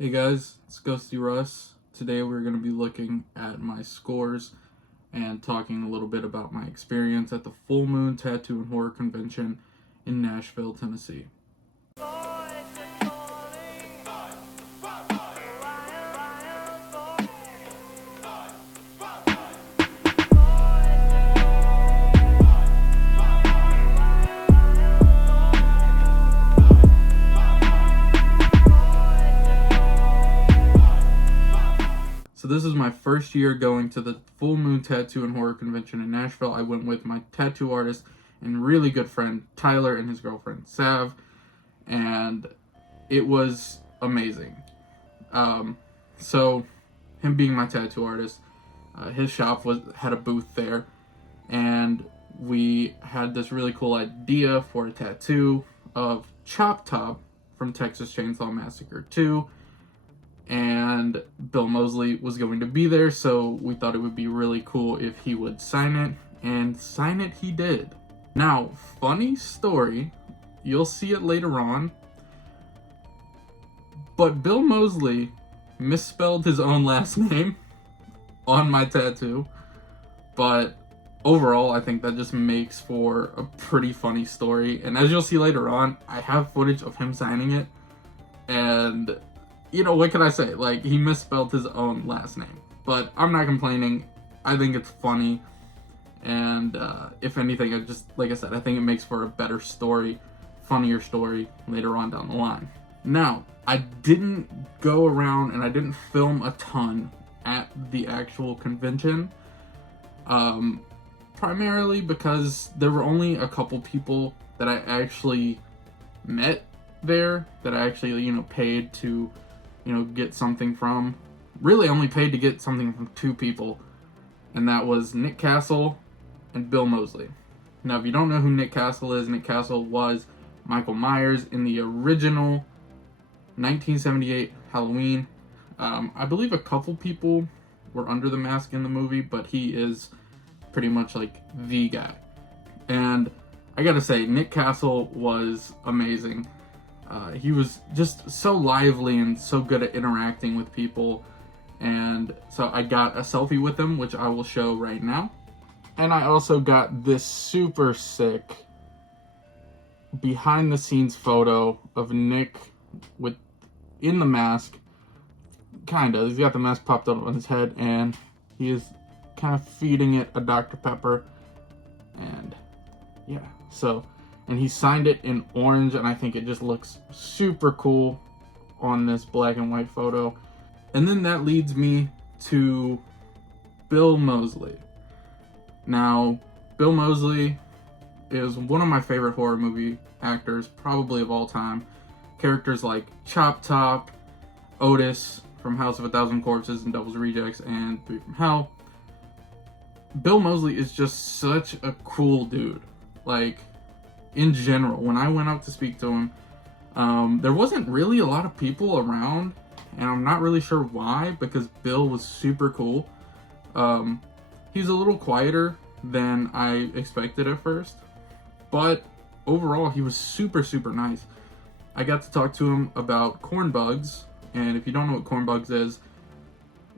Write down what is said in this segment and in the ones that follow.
Hey guys, it's Ghosty Russ. Today we're going to be looking at my scores and talking a little bit about my experience at the Full Moon Tattoo and Horror Convention in Nashville, Tennessee. So this is my first year going to the Full Moon Tattoo and Horror Convention in Nashville. I went with my tattoo artist and really good friend Tyler and his girlfriend Sav, and it was amazing. So him being my tattoo artist, his shop had a booth there, and we had this really cool idea for a tattoo of Chop Top from Texas Chainsaw Massacre 2. And Bill Moseley was going to be there, so we thought it would be really cool if he would sign it, and sign it he did. Now, funny story, you'll see it later on, but Bill Moseley misspelled his own last name on my tattoo, but overall, I think that just makes for a pretty funny story, and as you'll see later on, I have footage of him signing it, and you know, what can I say? Like, he misspelled his own last name. But I'm not complaining. I think it's funny. And if anything, like I said, I think it makes for a better story, funnier story later on down the line. Now, I didn't go around and I didn't film a ton at the actual convention. Primarily because there were only a couple people that I actually met there, that I actually, paid to get something from. Really only paid to get something from two people, and that was Nick Castle and Bill Moseley. Now, if you don't know who Nick Castle is, Nick Castle was Michael Myers in the original 1978 Halloween. I believe a couple people were under the mask in the movie, but he is pretty much like the guy. And I gotta say, Nick Castle was amazing. He was just so lively and so good at interacting with people. And so I got a selfie with him, which I will show right now. And I also got this super sick behind the scenes photo of Nick in the mask. Kinda. He's got the mask popped up on his head and he is kind of feeding it a Dr. Pepper. And yeah, and he signed it in orange, and I think it just looks super cool on this black and white photo. And then that leads me to Bill Moseley. Now, Bill Moseley is one of my favorite horror movie actors, probably of all time. Characters like Chop Top, Otis from House of a Thousand Corpses and Devil's Rejects, and Three from Hell. Bill Moseley is just such a cool dude. Like, in general, when I went out to speak to him, there wasn't really a lot of people around, and I'm not really sure why, because Bill was super cool. He's a little quieter than I expected at first, but overall, he was super, super nice. I got to talk to him about corn bugs, and if you don't know what corn bugs is,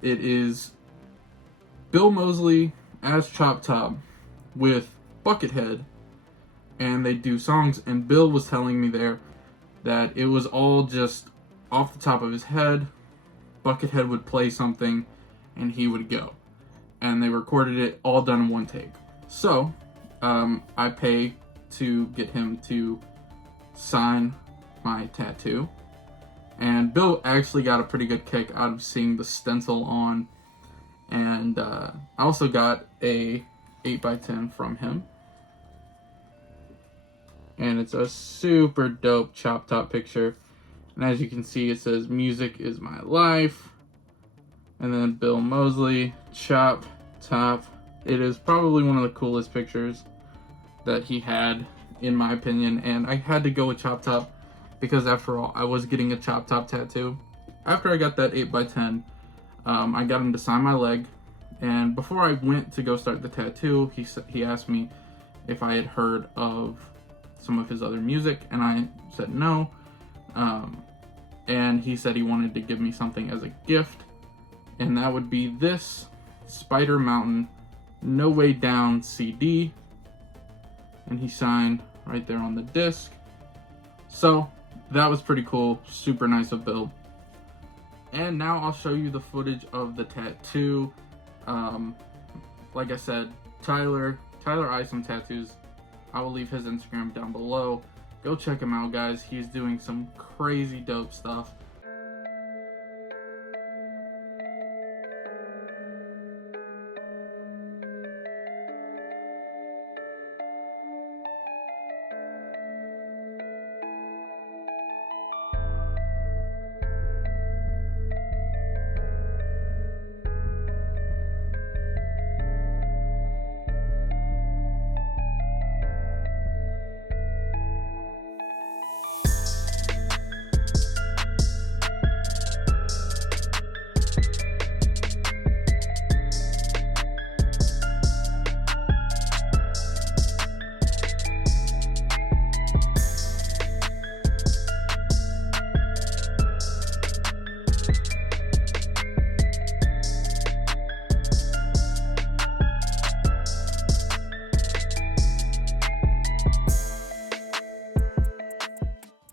it is Bill Moseley as Chop Top with Buckethead, and they do songs, and Bill was telling me there that it was all just off the top of his head. Buckethead would play something and he would go, and they recorded it all done in one take. So I pay to get him to sign my tattoo, and Bill actually got a pretty good kick out of seeing the stencil on, and I also got a 8x10 from him. And it's a super dope Chop Top picture. And as you can see, it says, "Music is my life." And then Bill Moseley, Chop Top. It is probably one of the coolest pictures that he had, in my opinion. And I had to go with Chop Top because, after all, I was getting a Chop Top tattoo. After I got that 8x10, I got him to sign my leg. And before I went to go start the tattoo, he asked me if I had heard of some of his other music, and I said no. and he said he wanted to give me something as a gift, and that would be this Spider Mountain No Way Down CD, and he signed right there on the disc. So that was pretty cool, super nice of Bill. And now I'll show you the footage of the tattoo. Like I said, Tyler Isom Tattoos. I will leave his Instagram down below. Go check him out, guys. He's doing some crazy dope stuff.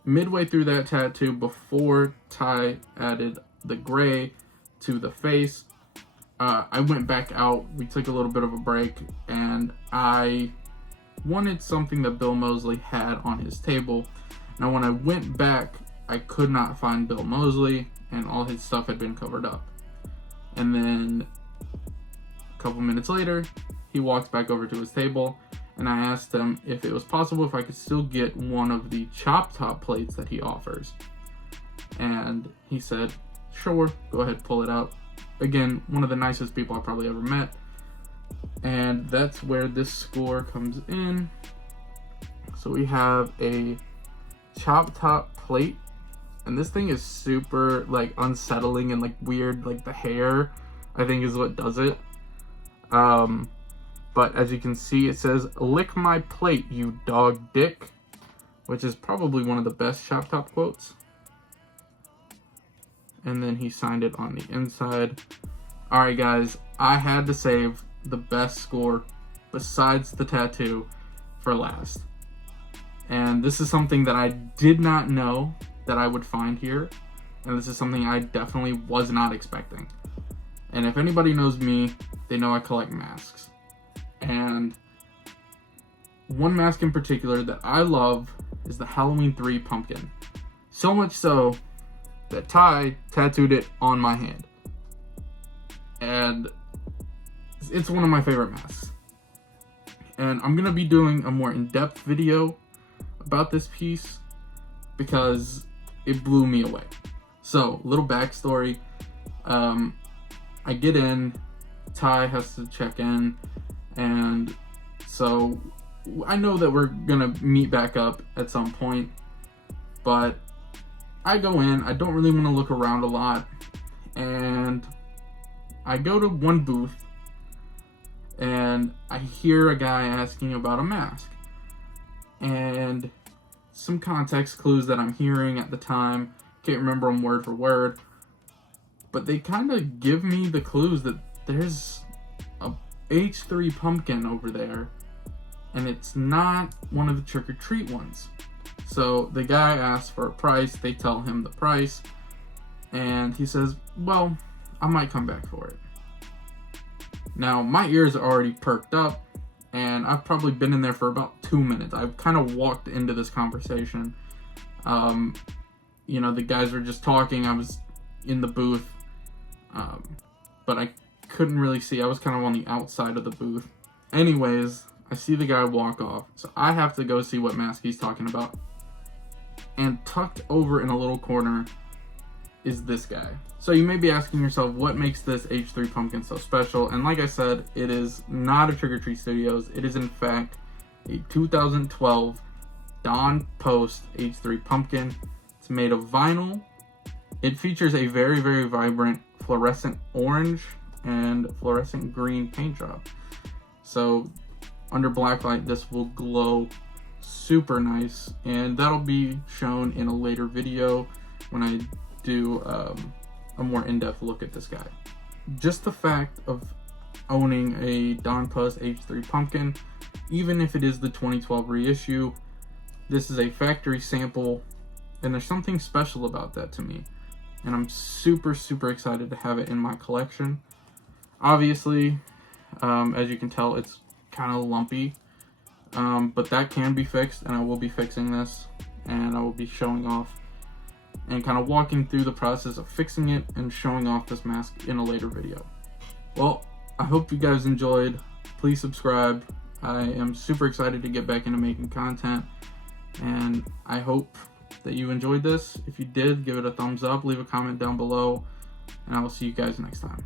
Midway through that tattoo, before Ty added the gray to the face, I went back out. We took a little bit of a break, and I wanted something that Bill Moseley had on his table. Now, when I went back, I could not find Bill Moseley, and all his stuff had been covered up. And then a couple minutes later, he walked back over to his table, and I asked him if it was possible if I could still get one of the chop top plates that he offers. And he said, sure, go ahead, pull it out. Again, one of the nicest people I probably ever met. And that's where this score comes in. So we have a chop top plate, and this thing is super like unsettling and like weird, like the hair I think is what does it. But as you can see, it says, "Lick my plate, you dog dick," which is probably one of the best chop top quotes. And then he signed it on the inside. Alright guys, I had to save the best score besides the tattoo for last. And this is something that I did not know that I would find here. And this is something I definitely was not expecting. And if anybody knows me, they know I collect masks. And one mask in particular that I love is the Halloween 3 pumpkin. So much so that Ty tattooed it on my hand. And it's one of my favorite masks. And I'm going to be doing a more in-depth video about this piece because it blew me away. So, little backstory. I get in, Ty has to check in, and so I know that we're gonna meet back up at some point, but I go in, I don't really want to look around a lot, and I go to one booth, and I hear a guy asking about a mask, and some context clues that I'm hearing at the time, can't remember them word for word, but they kind of give me the clues that there's a H3 pumpkin over there, and it's not one of the trick-or-treat ones. So the guy asks for a price, they tell him the price, and he says, well, I might come back for it. Now, my ears are already perked up, and I've probably been in there for about 2 minutes. I've kind of walked into this conversation. You know, the guys were just talking, I was in the booth, but I couldn't really see. I was kind of on the outside of the booth. Anyways, I see the guy walk off, so I have to go see what mask he's talking about. And tucked over in a little corner is this guy. So you may be asking yourself, what makes this H3 pumpkin so special? And like I said, it is not a Trick or Treat Studios. It is in fact a 2012 Dawn Post H3 pumpkin. It's made of vinyl. It features a very, very vibrant fluorescent orange and fluorescent green paint job. So under black light, this will glow super nice, and that'll be shown in a later video when I do a more in-depth look at this guy. Just the fact of owning a Don Puss H3 Pumpkin, even if it is the 2012 reissue, this is a factory sample, and there's something special about that to me. And I'm super, super excited to have it in my collection. Obviously, as you can tell, it's kind of lumpy, but that can be fixed, and I will be fixing this, and I will be showing off and kind of walking through the process of fixing it and showing off this mask in a later video. Well, I hope you guys enjoyed. Please subscribe. I am super excited to get back into making content, and I hope that you enjoyed this. If you did, give it a thumbs up, leave a comment down below, and I will see you guys next time.